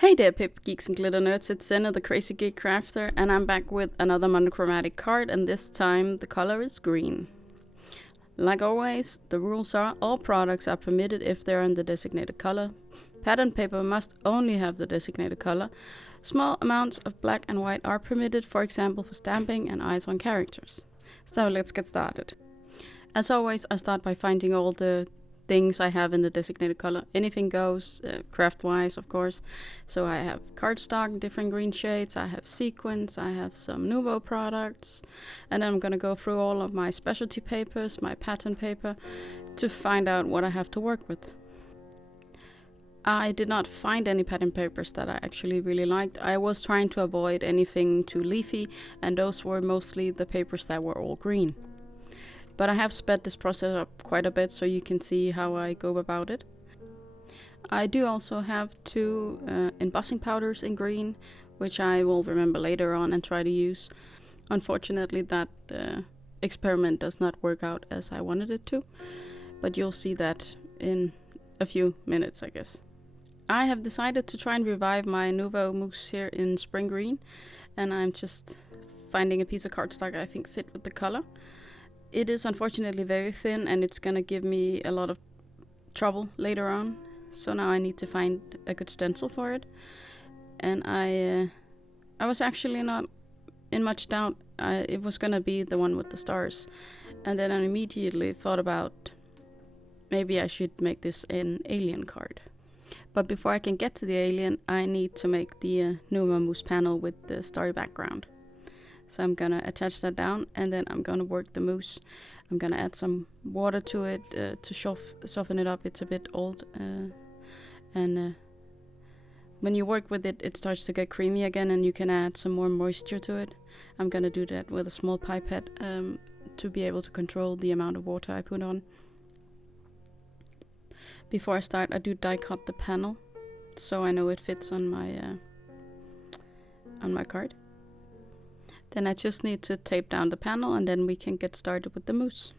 Hey there, Pip Geeks and Glitter Nerds, it's Senna, the Crazy Geek Crafter, and I'm back with another monochromatic card, and this time the color is green. Like always, the rules are all products are permitted if they're in the designated color. Pattern paper must only have the designated color. Small amounts of black and white are permitted, for example for stamping and eyes on characters. So let's get started. As always, I start by finding all the things I have in the designated color. Anything goes, craft-wise, of course. So I have cardstock, different green shades, I have Sequins, I have some Nuvo products, and then I'm gonna go through all of my specialty papers, my pattern paper, to find out what I have to work with. I did not find any pattern papers that I actually really liked. I was trying to avoid anything too leafy, and those were mostly the papers that were all green. But I have sped this process up quite a bit so you can see how I go about it. I do also have two embossing powders in green, which I will remember later on and try to use. Unfortunately, that experiment does not work out as I wanted it to, but you'll see that in a few minutes, I guess. I have decided to try and revive my Nuvo Mousse here in spring green, and I'm just finding a piece of cardstock I think fit with the color. It is unfortunately very thin, and it's gonna give me a lot of trouble later on. So now I need to find a good stencil for it. And I was actually not in much doubt. It was gonna be the one with the stars. And then I immediately thought about maybe I should make this an alien card. But before I can get to the alien, I need to make the Nuvo Mousse panel with the starry background. So I'm gonna attach that down, and then I'm gonna work the mousse. I'm gonna add some water to it to soften it up. It's a bit old, and when you work with it, it starts to get creamy again, and you can add some more moisture to it. I'm gonna do that with a small pipette to be able to control the amount of water I put on. Before I start, I do die cut the panel, so I know it fits on my card. Then I just need to tape down the panel, and then we can get started with the mousse.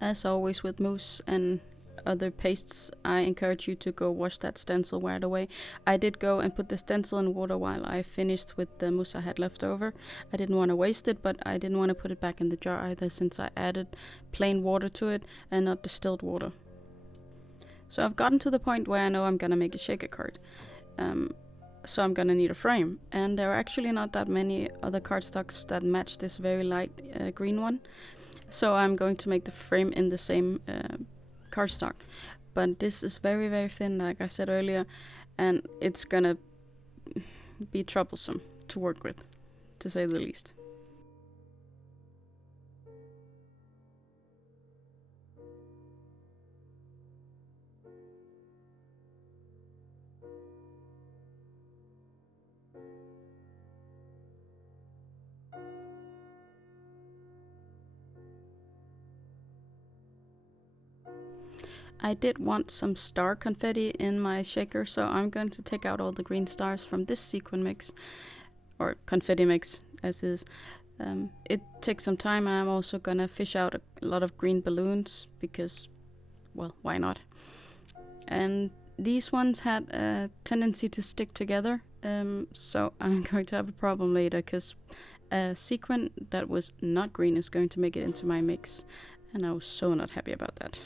As always with mousse and other pastes, I encourage you to go wash that stencil right away. I did go and put the stencil in water while I finished with the mousse I had left over. I didn't want to waste it, but I didn't want to put it back in the jar either, since I added plain water to it and not distilled water. So I've gotten to the point where I know I'm gonna make a shaker card. So I'm gonna need a frame, and there are actually not that many other cardstocks that match this very light green one. So I'm going to make the frame in the same cardstock, but this is very, very thin, like I said earlier, and it's gonna be troublesome to work with, to say the least. I did want some star confetti in my shaker, so I'm going to take out all the green stars from this sequin mix, or confetti mix as is. It takes some time. I'm also gonna fish out a lot of green balloons because, well, why not? And these ones had a tendency to stick together, so I'm going to have a problem later, because a sequin that was not green is going to make it into my mix, and I was so not happy about that.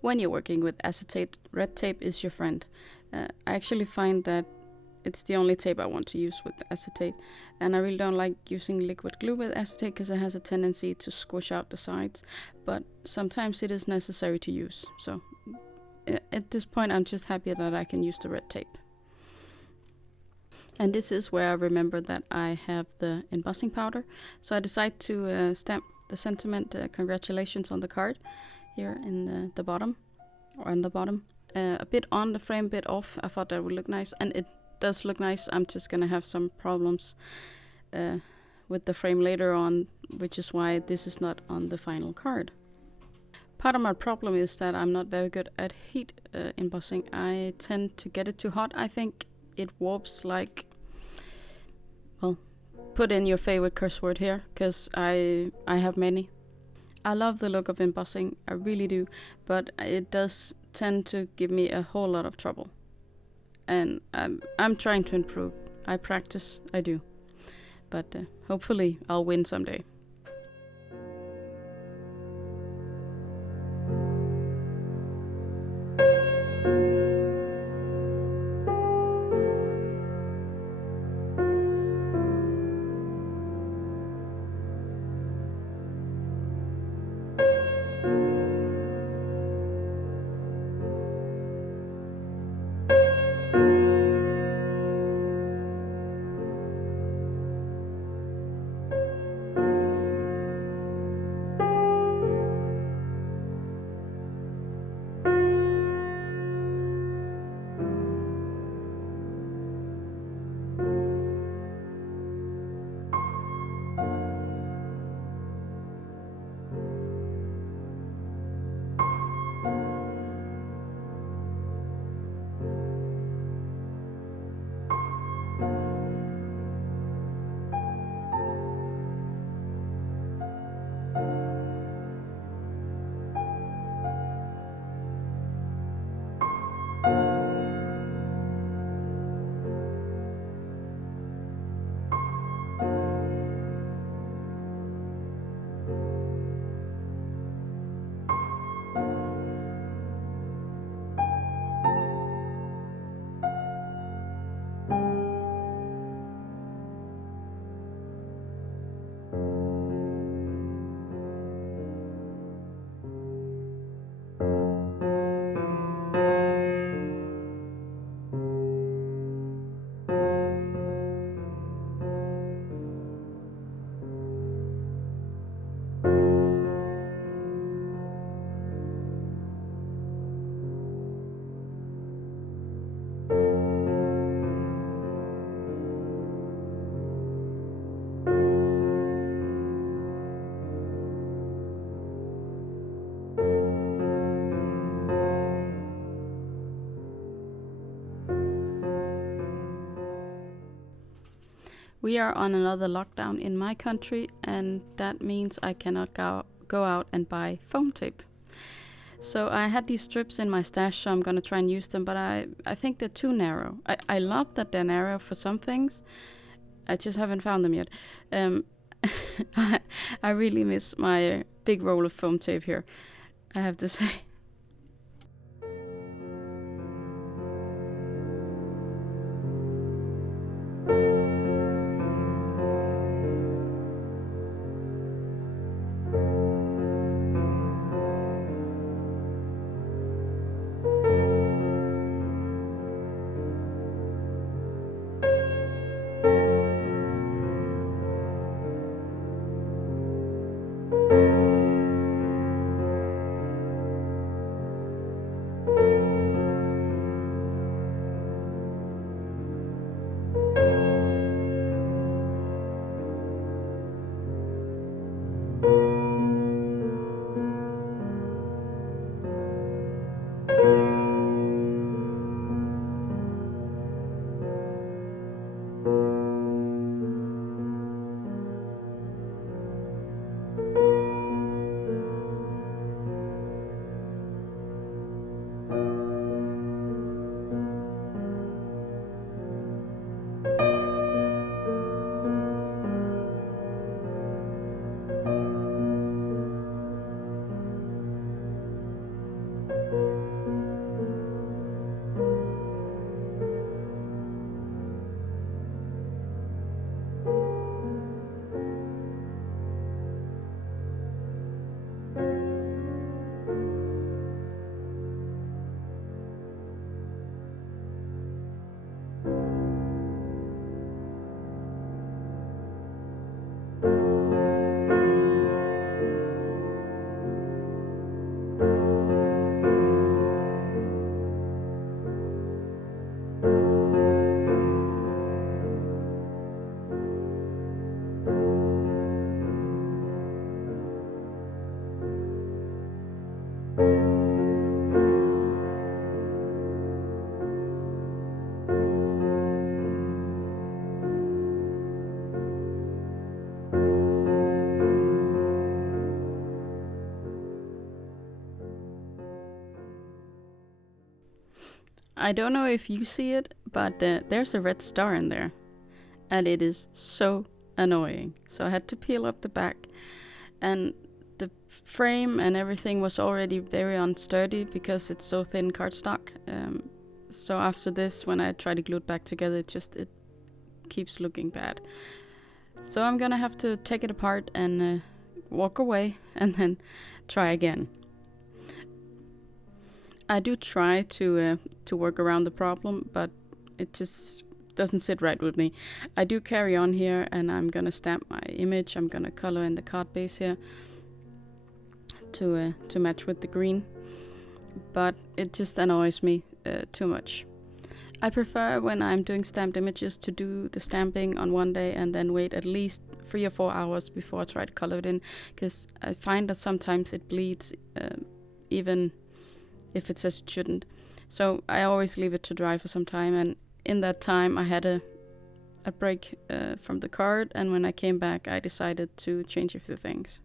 When you're working with acetate, red tape is your friend. I actually find that it's the only tape I want to use with acetate, and I really don't like using liquid glue with acetate because it has a tendency to squish out the sides, but sometimes it is necessary to use. So at this point I'm just happy that I can use the red tape. And this is where I remember that I have the embossing powder, so I decide to stamp the sentiment congratulations on the card here in the bottom, or on the bottom, a bit on the frame, bit off. I thought that would look nice, and it does look nice. I'm just gonna have some problems with the frame later on, which is why this is not on the final card. Part of my problem is that I'm not very good at heat embossing. I tend to get it too hot. I think it warps like, well, put in your favorite curse word here, because I have many. I love the look of embossing, I really do, but it does tend to give me a whole lot of trouble. And I'm trying to improve. I practice, I do. But hopefully I'll win someday. We are on another lockdown in my country, and that means I cannot go out and buy foam tape. So I had these strips in my stash, so I'm gonna try and use them, but I think they're too narrow. I love that they're narrow for some things. I just haven't found them yet. I really miss my big roll of foam tape here, I have to say. I don't know if you see it, but there's a red star in there. And it is so annoying. So I had to peel up the back. And the frame and everything was already very unsturdy because it's so thin cardstock. So after this, when I try to glue it back together, it keeps looking bad. So I'm gonna have to take it apart and walk away and then try again. I do try to work around the problem, but it just doesn't sit right with me. I do carry on here, and I'm gonna stamp my image. I'm gonna color in the card base here to match with the green, but it just annoys me too much. I prefer when I'm doing stamped images to do the stamping on one day and then wait at least 3 or 4 hours before I try to color it in, because I find that sometimes it bleeds even if it says it shouldn't. So I always leave it to dry for some time, and in that time I had a break from the card, and when I came back I decided to change a few things.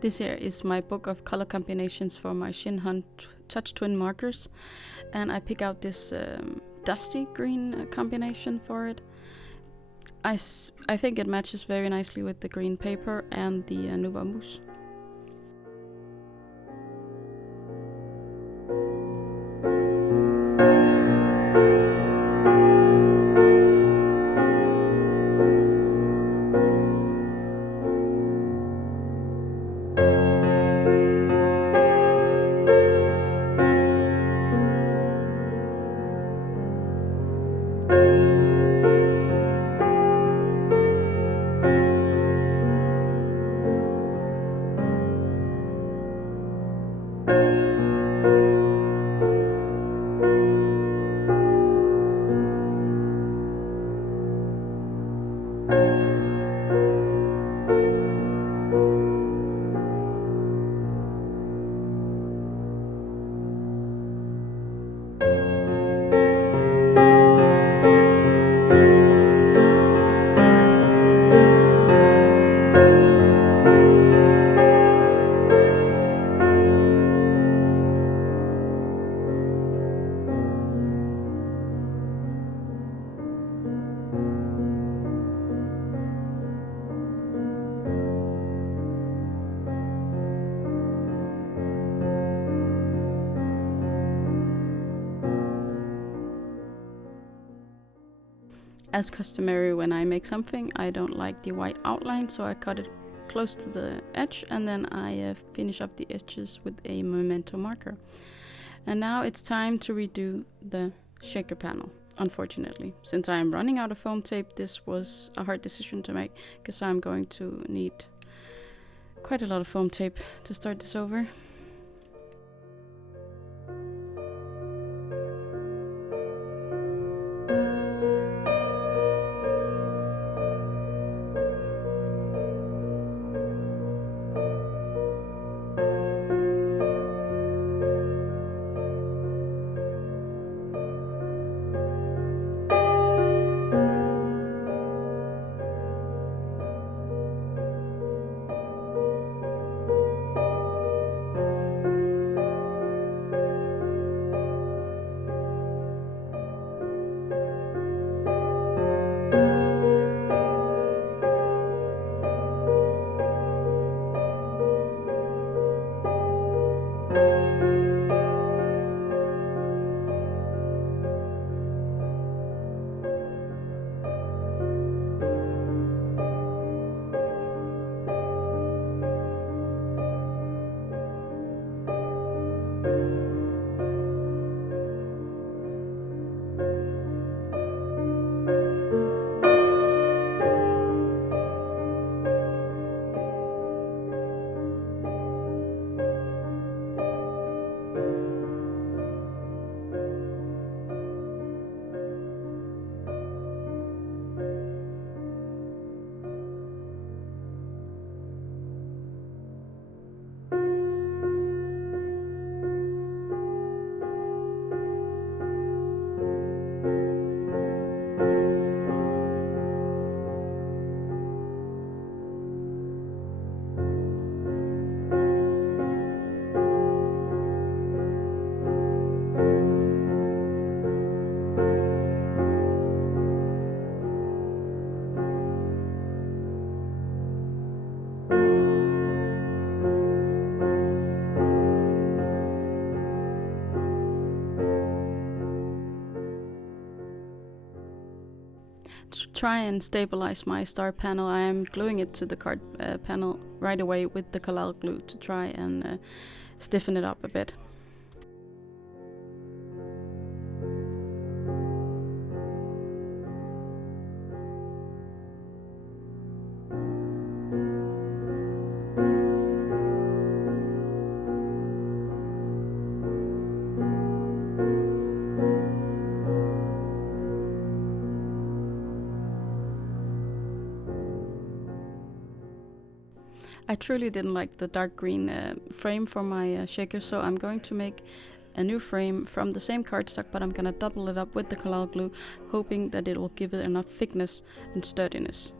This here is my book of color combinations for my Shin Touch Twin markers, and I pick out this dusty green combination for it. I think it matches very nicely with the green paper and the Nuvo mousse. As customary when I make something, I don't like the white outline, so I cut it close to the edge and then I finish off the edges with a memento marker. And now it's time to redo the shaker panel, unfortunately. Since I am running out of foam tape, this was a hard decision to make, because I'm going to need quite a lot of foam tape to start this over. To try and stabilize my star panel, I am gluing it to the card panel right away with the collal glue to try and stiffen it up a bit. I truly didn't like the dark green frame for my shaker, so I'm going to make a new frame from the same cardstock, but I'm gonna double it up with the collal glue, hoping that it will give it enough thickness and sturdiness.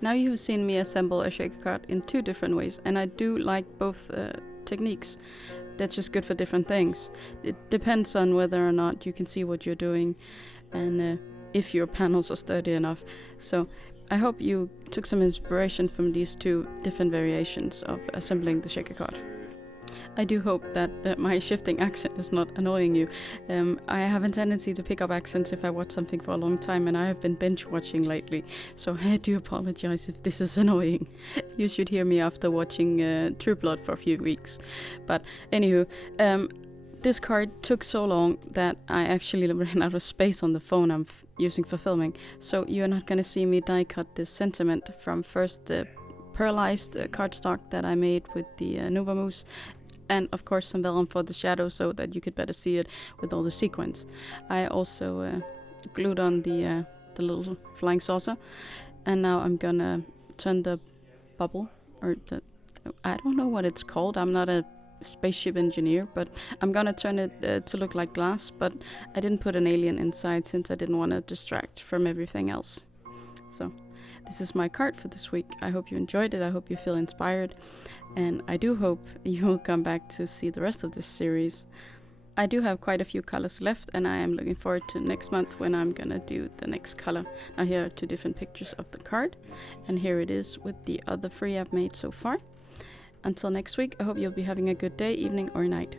Now you've seen me assemble a shaker card in 2 different ways, and I do like both techniques. That's just good for different things. It depends on whether or not you can see what you're doing and if your panels are sturdy enough. So I hope you took some inspiration from these 2 different variations of assembling the shaker card. I do hope that my shifting accent is not annoying you. I have a tendency to pick up accents if I watch something for a long time, and I have been binge watching lately, so I do apologize if this is annoying. You should hear me after watching True Blood for a few weeks. But anywho, this card took so long that I actually ran out of space on the phone I'm using for filming, so you're not gonna see me die cut this sentiment from first the pearlized cardstock that I made with the Nuvo Mousse, and of course some vellum for the shadow so that you could better see it with all the sequins. I also glued on the little flying saucer, and now I'm gonna turn the bubble, or I don't know what it's called, I'm not a spaceship engineer, but I'm gonna turn it to look like glass, but I didn't put an alien inside since I didn't want to distract from everything else. So this is my card for this week. I hope you enjoyed it. I hope you feel inspired. And I do hope you will come back to see the rest of this series. I do have quite a few colors left, and I am looking forward to next month when I'm gonna do the next color. Now here are 2 different pictures of the card, and here it is with the other 3 I've made so far. Until next week, I hope you'll be having a good day, evening, or night.